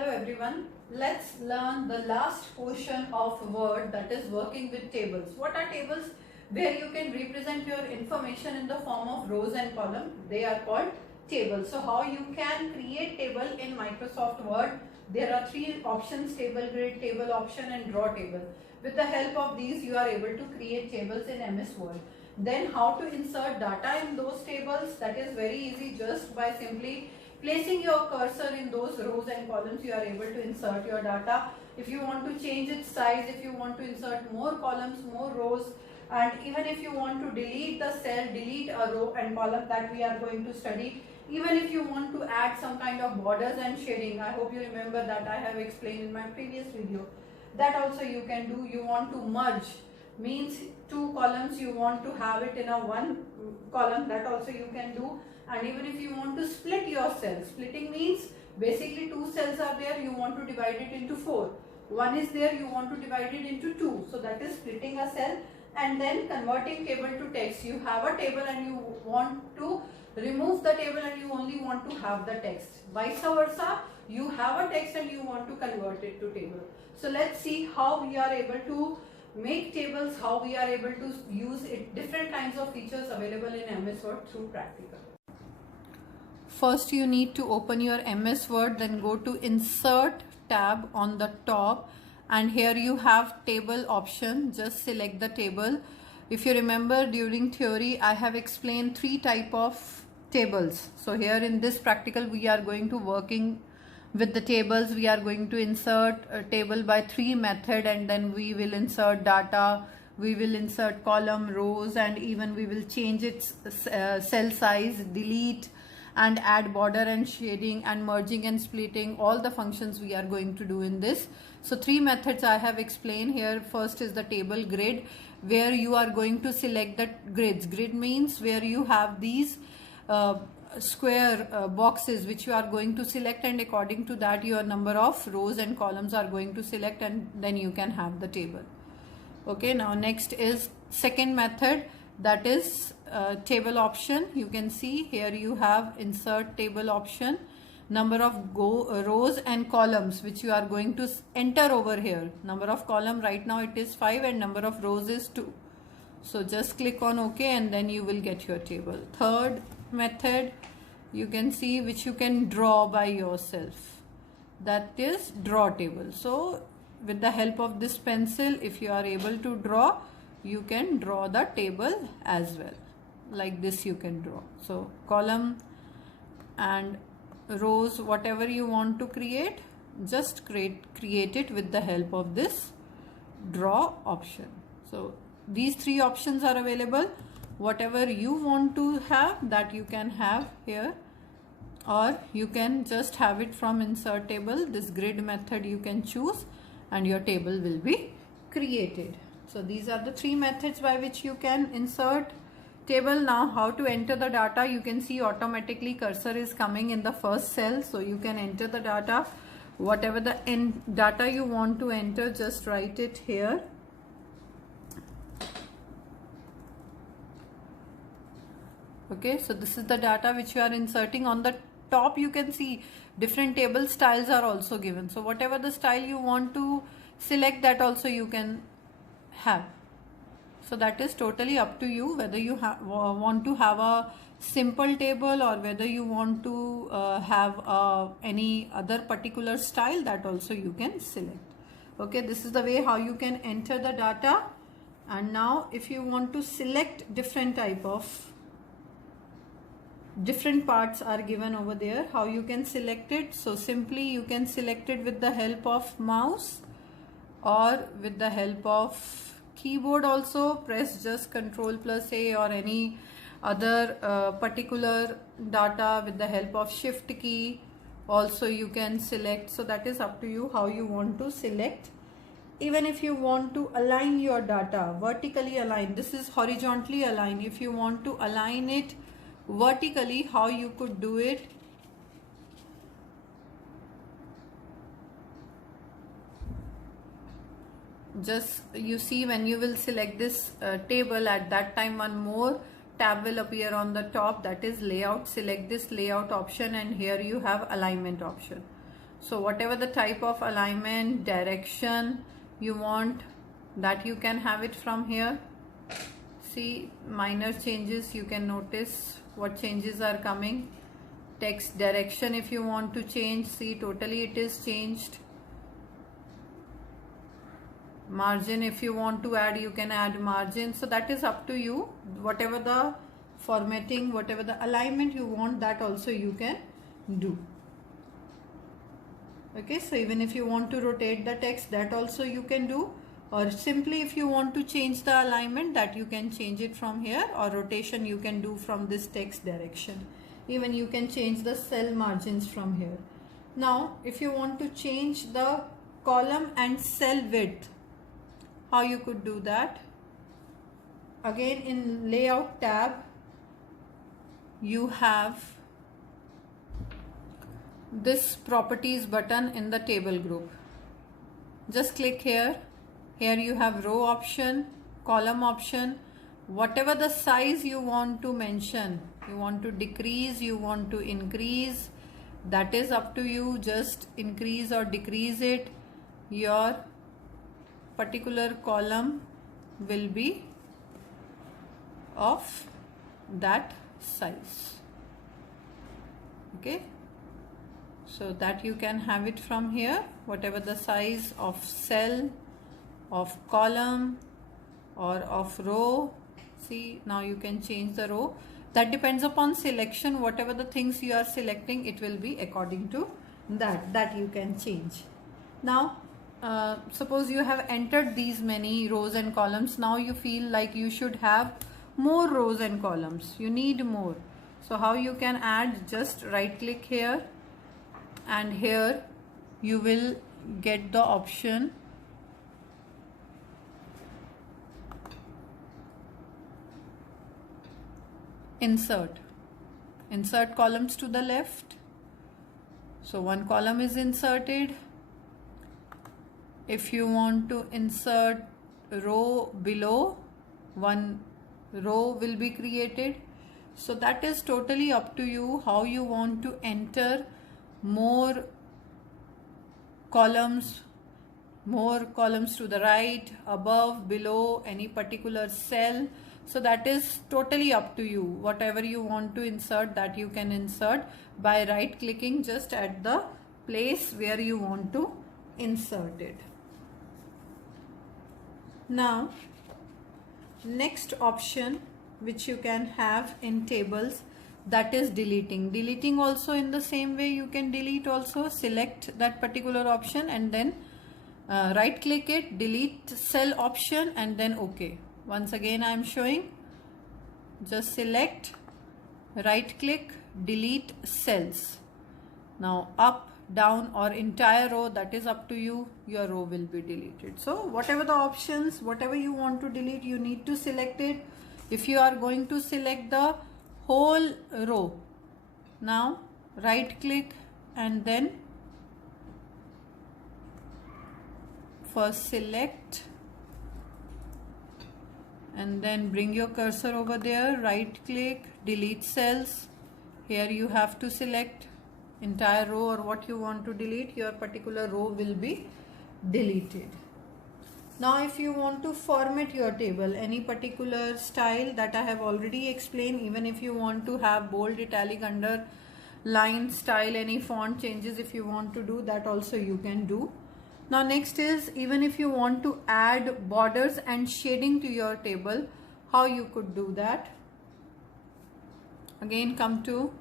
Hello everyone. Let's learn the last portion of Word, that is working with tables. What are tables? Where you can represent your information in the form of rows and columns. They are called tables. So how you can create table in Microsoft Word? There are three options: table grid, table option and draw table. With the help of these you are able to create tables in MS Word. Then how to insert data in those tables? That is very easy. Just by simply placing your cursor in those rows and columns, you are able to insert your data. If you want to change its size, if you want to insert more columns, more rows, and even if you want to delete the cell, delete a row and column that we are going to study, even if you want to add some kind of borders and shading, I hope you remember that I have explained in my previous video, that also you can do. You want to merge, means two columns you want to have it in a one column, that also you can do. And even if you want to split your cell, splitting means basically two cells are there, you want to divide it into four. One is there, you want to divide it into two. So that is splitting a cell. And then converting table to text. You have a table and you want to remove the table and you only want to have the text. Vice versa, you have a text and you want to convert it to table. So let's see how we are able to make tables, how we are able to use it, different kinds of features available in MS Word through practical. First you need to open your MS Word, then go to Insert tab on the top, and here you have table option. Just select the table. If you remember, during theory I have explained three type of tables. So here in this practical we are going to working with the tables. We are going to insert a table by three method, and then we will insert data, we will insert column, rows, and even we will change its cell size, delete and add border and shading, and merging and splitting. All the functions we are going to do in this. So three methods I have explained here. First is the table grid, where you are going to select the grids. Grid means where you have these square boxes which you are going to select, and according to that your number of rows and columns are going to select, and then you can have the table. Okay, now next is second method, that is table option. You can see here you have insert table option, number of rows and columns which you are going to enter over here. Number of column right now it is 5 and number of rows is 2. So just click on OK and then you will get your table. Third method you can see, which you can draw by yourself, that is draw table. So with the help of this pencil, if you are able to draw, you can draw the table as well. Like this you can draw. So column and rows, whatever you want to create, just create it with the help of this draw option. So these three options are available. Whatever you want to have, that you can have here, or you can just have it from insert table. This grid method you can choose and your table will be created. So these are the three methods by which you can insert table. Now how to enter the data? You can see automatically cursor is coming in the first cell, so you can enter the data. Whatever the data you want to enter, just write it here. Okay, so this is the data which you are inserting. On the top you can see different table styles are also given. So whatever the style you want to select, that also you can have. So that is totally up to you, whether you want to have a simple table or whether you want to have any other particular style, that also you can select. Okay, this is the way how you can enter the data. And now if you want to select different type of, different parts are given over there, how you can select it. So simply you can select it with the help of mouse or with the help of keyboard also. Press just Ctrl+A, or any other particular data with the help of shift key also you can select. So that is up to you how you want to select. Even if you want to align your data, vertically align, this is horizontally align. If you want to align it vertically, how you could do it? Just you see, when you will select this table, at that time one more tab will appear on the top, that is layout. Select this layout option and here you have alignment option. So whatever the type of alignment, direction you want, that you can have it from here. See, minor changes, you can notice what changes are coming. Text direction, if you want to change, see, totally it is changed. Margin, if you want to add, you can add margin. So that is up to you. Whatever the formatting, whatever the alignment you want, that also you can do. Okay, so even if you want to rotate the text, that also you can do. Or simply if you want to change the alignment, that you can change it from here, or rotation you can do from this text direction. Even you can change the cell margins from here. Now if you want to change the column and cell width, how you could do that? Again, in layout tab you have this properties button in the table group. Just click here. Here you have row option, column option, whatever the size you want to mention. You want to decrease, you want to increase, that is up to you. Just increase or decrease it. Your particular column will be of that size. Okay, so that you can have it from here, whatever the size of cell, of column, or of row. See, now you can change the row. That depends upon selection. Whatever the things you are selecting, it will be according to that you can change. Now suppose you have entered these many rows and columns. Now you feel like you should have more rows and columns, you need more. So how you can add? Just right click here, and here you will get the option insert columns to the left. So one column is inserted. If you want to insert row below, one row will be created. So that is totally up to you, how you want to enter more columns to the right, above, below, any particular cell. So that is totally up to you. Whatever you want to insert, that you can insert by right clicking just at the place where you want to insert it. Now next option which you can have in tables, that is deleting also. In the same way you can delete also. Select that particular option and then right click it, delete cell option, and then OK. Once again I am showing, just select, right click, delete cells. Now up, down, or entire row, that is up to you. Your row will be deleted. So whatever the options, whatever you want to delete, you need to select it. If you are going to select the whole row, now right click and then first select, and then bring your cursor over there, right click, delete cells. Here you have to select entire row or what you want to delete. Your particular row will be deleted. Now if you want to format your table, any particular style that I have already explained, even if you want to have bold, italic, underline style, any font changes if you want to do, that also you can do. Now next is, even if you want to add borders and shading to your table, how you could do that? Again come to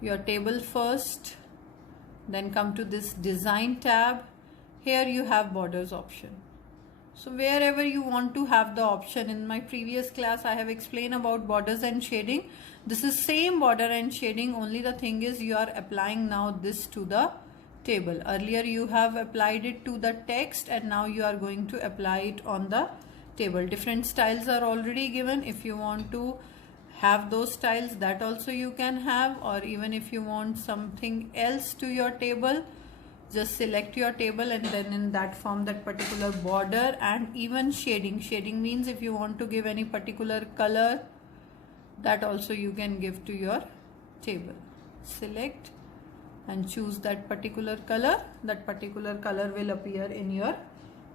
your table first, then come to this design tab. Here you have borders option. So wherever you want to have the option, in my previous class I have explained about borders and shading. This is same border and shading, only the thing is you are applying now this to the table. Earlier you have applied it to the text and now you are going to apply it on the table. Different styles are already given. If you want to have those styles, that also you can have, or even if you want something else to your table, just select your table and then in that form that particular border. And even shading means if you want to give any particular color, that also you can give to your table. Select, and choose that particular color. That particular color will appear in your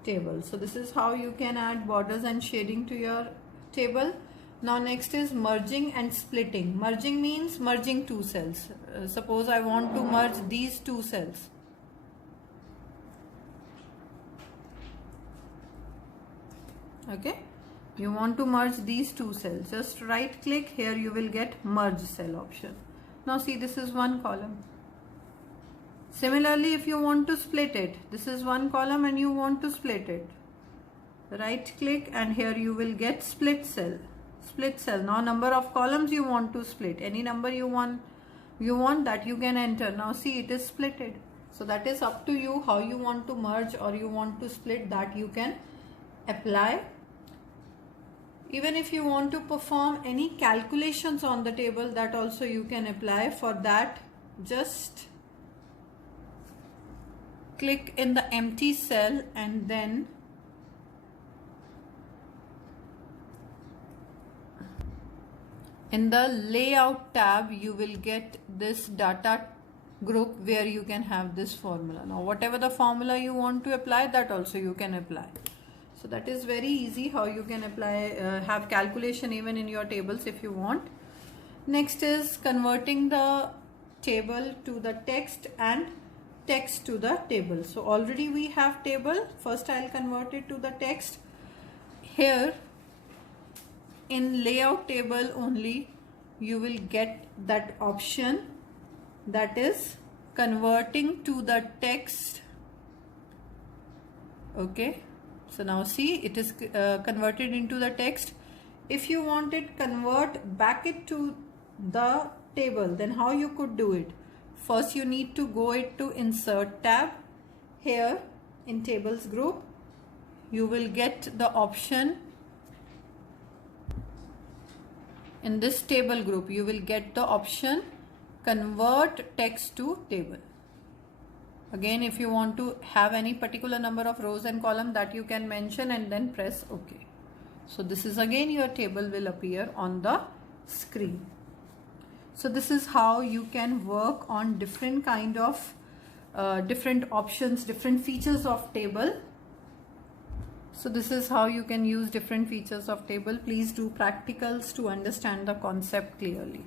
table. So this is how you can add borders and shading to your table. Now next is merging and splitting. Merging means merging two cells. Suppose I want to merge these two cells. Okay, you want to merge these two cells. Just right click here, you will get merge cell option. Now see, this is one column. Similarly, if you want to split it, this is one column and you want to split it. Right click and here you will get split cell. Split cell. Now number of columns you want to split. Any number you want that you can enter. Now see, it is splitted. So that is up to you how you want to merge or you want to split, that you can apply. Even if you want to perform any calculations on the table, that also you can apply. For that, just click in the empty cell and then in the layout tab you will get this data group where you can have this formula. Now whatever the formula you want to apply, that also you can apply. So that is very easy how you can apply, have calculation even in your tables if you want. Next is converting the table to the text and text to the table. So already we have table. First I'll convert it to the text. Here in layout table only you will get that option, that is converting to the text. Okay. So now see, it is converted into the text. If you want it convert back it to the table, then how you could do it? First you need to go to insert tab. Here in tables group you will get the option. In this table group you will get the option convert text to table. Again, if you want to have any particular number of rows and columns, that you can mention and then press OK. So this is again your table will appear on the screen. So this is how you can work on different kind of different options, different features of table. So this is how you can use different features of table. Please do practicals to understand the concept clearly.